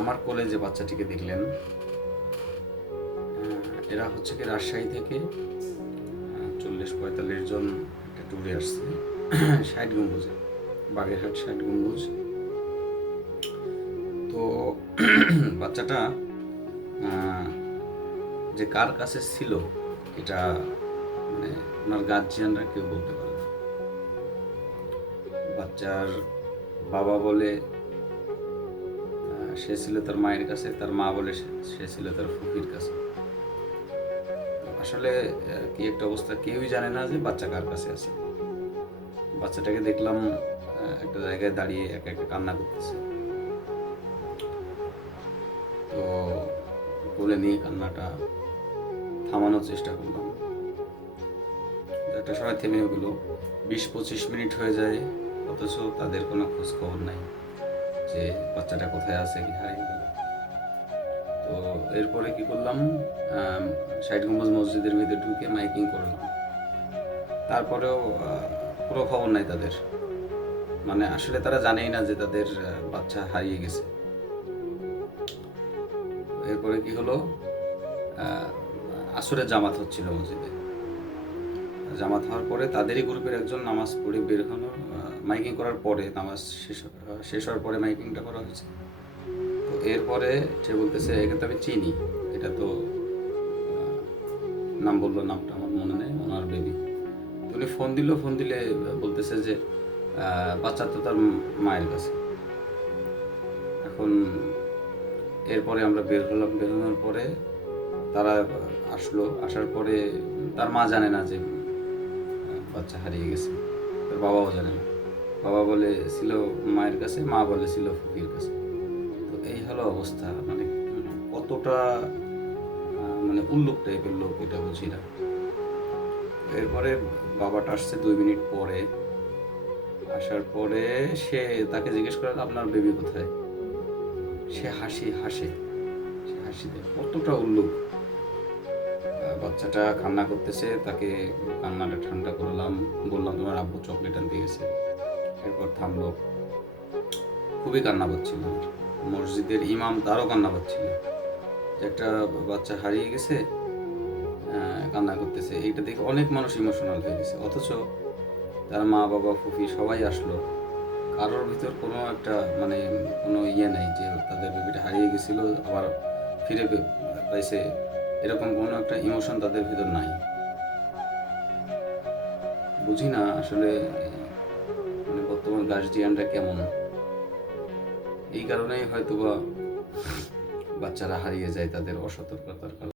আমার কোলে যে বাচ্চাটিকে দেখলেন। এরা হচ্ছে কি রাজশাহী থেকে চল্লিশ পঁয়তাল্লিশ জন একটা ট্যুরে আসছে। ষাট গম্বুজে, বাগেরহাট ষাট গম্বুজ। তো বাচ্চাটা যে কার কাছে ছিল, এটা মানে ওনার গার্জিয়ানরা কেউ বলতে পারে বাচ্চার বাবা বলে সে ছিল তার মায়ের কাছে, তার মা বলে সে- ছিল তার ফুফির কাছে। আসলে কি একটা অবস্থা কেউই জানে না যে বাচ্চা কার কাছে আছে। বাচ্চাটাকে দেখলাম একটা জায়গায় দাঁড়িয়ে একা একা কান্না করতেছে। তো কোলে নিয়ে কান্নাটা থামানোর চেষ্টা করলাম। একটা সময় থেমে গেলো। বিশ পঁচিশ মিনিট হয়ে যায়। অথচ তাদের কোনো খোঁজ খবর নাই যে বাচ্চাটা কোথায় আছে, কি হারিয়ে গেল তো এরপরে কি করলাম? ষাট গম্বুজ মসজিদের ভিতরে ঢুকে মাইকিং করলাম। তারপরেও পুরো খবর নাই তাদের। মানে আসলে তারা জানেই না যে তাদের বাচ্চা হারিয়ে গেছে। এরপরে কি হলো? আসরের জামাত হচ্ছিল মসজিদে। জামাত হওয়ার পরে তাদেরই গ্রুপের একজন নামাজ পড়ে বের হলো মাইকিং করার পরে, নামাজ শেষ শেষ হওয়ার পরে মাইকিংটা করা হয়েছে। তো এরপরে সে বলতেছে, একে তো আমি চিনি। এটা তো নাম বলল, নামটা আমার মনে নেই, ওনার বেবি উনি ফোন দিল ফোন দিলে বলতেছে যে বাচ্চা তো তার মায়ের কাছে। এখন এরপরে আমরা বের হলাম, বের হওয়ার পরে তারা আসলো, আসার পরে তার মা জানে না যে বাচ্চা হারিয়ে গেছে। তার বাবাও জানে না। বাবা বলে ছিল মায়ের কাছে, মা বলেছিল ফুকির কাছে। তো এই হলো অবস্থা। মানে কতটা মানে উল্লুক টাইপের লোক এটা বুঝি না। এরপরে বাবাটা আসছে দুই মিনিট পরে। আসার পরে সে তাকে জিজ্ঞেস করে আপনার বেবি কোথায়? সে হাসি, হাসে। সে হাসি দেয় কতটা উল্লুক। বাচ্চাটা কান্না করতেছে, তাকে কান্নাটা ঠান্ডা করলাম। বললাম, তোমার আব্বু চকলেট আনতে গেছে। এরপর থামলো। খুবই কান্না পাচ্ছিল। মসজিদের ইমাম তারও কান্না পাচ্ছিল। একটা বাচ্চা হারিয়ে গেছে কান্না করতেছে। এইটা দেখে অনেক মানুষ ইমোশনাল হয়ে গেছে। অথচ তার মা, বাবা, ফুফি সবাই আসলো। কারোর ভিতর কোনো একটা মানে কোনো ইয়ে নাই যে তাদের বেবিটা হারিয়ে গেছিল, আবার ফিরে পাইছে। এরকম কোনো একটা ইমোশন তাদের ভিতর নাই। বুঝি না আসলে বর্তমান গার্জিয়ানরা কেমন? এই কারণেই হয়তোবা বাচ্চারা হারিয়ে যায় তাদের অসতর্কতার কারণে।